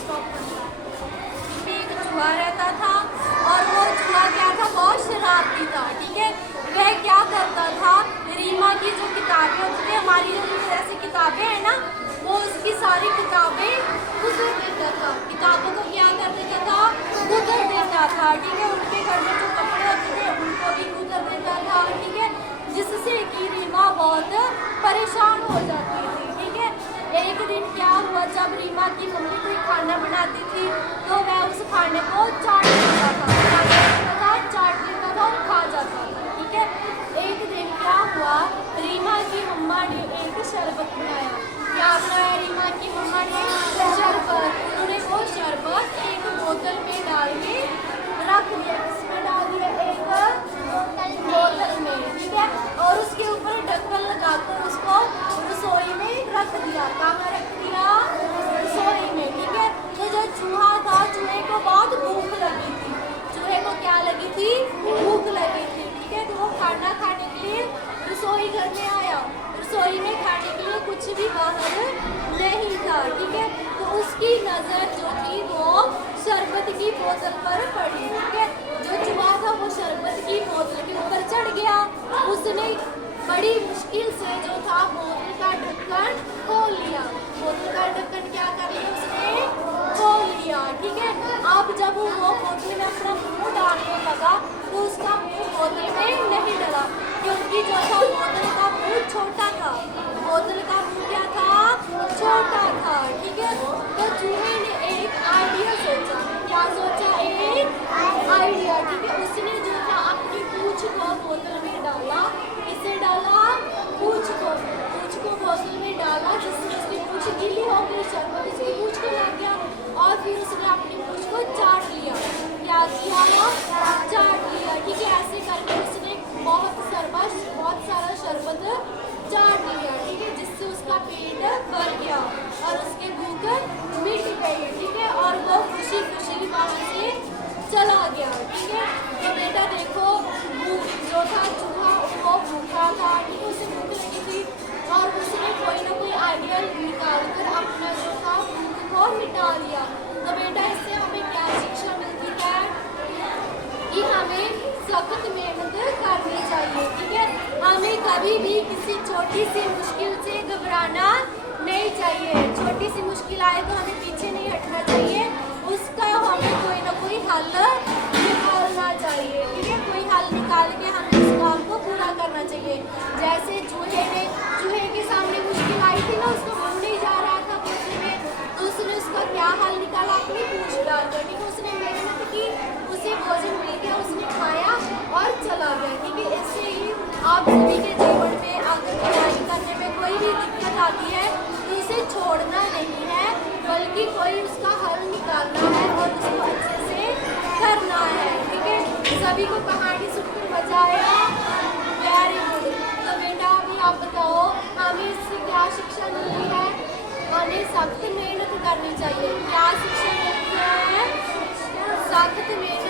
Stop करना। इसमें एक चूहा रहता था और वो चूहा क्या था, बहुत शरारती था। ठीक है, वह क्या करता था, रीमा की जो किताबें होती थी, हमारी जो ऐसी किताबें हैं ना, वो उसकी सारी किताबें गुजर देता था। किताबों को क्या कर देता था, गुजर देता था। ठीक है, उनके घर में जो कपड़े होते थे उनको भी गुजर देता था। ठीक है, जिससे कि रीमा बहुत परेशान हो जाती थी। ठीक है, एक दिन क्या हुआ, जब रीमा की मम्मी कोई खाना बनाती थी तो वह उस खाने को चाट लेता था, चाट लेता था और खा जाता था। ठीक है, एक दिन क्या हुआ, रीमा की मम्मा ने एक शरबत बनाया। क्या बनाया रीमा की मम्मा ने, शरबत। उन्होंने वो शरबत एक बोतल में डाल के रख दिया। इसमें डाल दिया, एक बोतल में। ठीक है, और उसके ऊपर ढक्कन लगाकर उसको रसोई में रख दिया। कहाँ रख दिया, रसोई में। ठीक है, तो जो चूहा था, चूहे को बहुत भूख लगी थी। चूहे को क्या लगी थी, भूख लगी थी। ठीक है, तो वो खाना खाने के लिए रसोई घर में आया। रसोई में खाने के लिए कुछ भी बाहर नहीं था। ठीक है, तो उसकी नज़र जो थी वो शरबत की बोतल पर पड़ी। ठीक है, जो चूहा था वो शरबत की बोतल के ऊपर चढ़ गया। उसने बड़ी मुश्किल से जो था बोतल का ढक्कन खोल लिया। बोतल का ढक्कन क्या कर लिया, उसने खोल लिया। ठीक है, अब जब वो बोतल में अपना मुंह डालने लगा तो उसका मुंह बोतल में नहीं डला, क्योंकि जो था बोतल का मुंह छोटा था। बोतल का मुंह क्या था, छोटा था। ठीक है, तो चूहे ने एक आइडिया सोचा। क्या सोचा, एक आइडिया। ठीक है, उसने जो था अपनी पूंछ को बोतल में डाला। इसे डाला, पूंछ को बोतल में डाला, जिससे उसकी पूंछ गीली हो गई, शरबत उसकी पूंछ को लग गया और फिर उसने अपनी पूंछ को चाट लिया। क्या किया, चाट लिया। ठीक है, ऐसे करके उसने बहुत सारा शरबत चाट लिया। ठीक है, जिससे उसका पेट भर गया और उसके भूख मिट गई। ठीक है, और वो खुशी खुशी वहाँ से चला गया। ठीक है, तो बेटा देखो, जो था चूहा वो भूखा था। ठीक है, उसे भूख लगी थी और उसने कोई ना कोई आइडिया निकाल कर अपना जो था भूख को मिटा लिया। तो बेटा इससे हमें क्या शिक्षा मिलती है कि हमें सख्त मेहनत करनी चाहिए। ठीक है, हमें कभी भी किसी छोटी सी मुश्किल से घबराना नहीं चाहिए। छोटी सी मुश्किल आए तो हमें पीछे नहीं हटना चाहिए, उसका हमें कोई ना कोई हल निकालना चाहिए। ठीक है, कोई हल निकाल के हमें उस काम को पूरा करना चाहिए। जैसे चूहे के सामने मुश्किल आई थी ना, उसको मुंह नहीं जा रहा था बोतल में, तो उसने उसका क्या हल निकाला, अपनी पूंछ डालकर। ठीक है, उसने मेहनत की, उसे भोजन मिल गया, उसने खाया और चला गया। ठीक है, ऐसे ही आप सभी के जीवन में अगर पढ़ाई करने में कोई भी दिक्कत आती है तो उसे छोड़ना नहीं है, बल्कि कोई उसका हल निकालना है और उसको अच्छे से करना है। ठीक है, सभी को कहानी सुनकर मजा आया, वेरी गुड। तो बेटा अभी आप बताओ, हमें इससे क्या शिक्षा मिलती है, हमें सख्त मेहनत करनी चाहिए। क्या शिक्षा मिलती है, सख्त मेहनत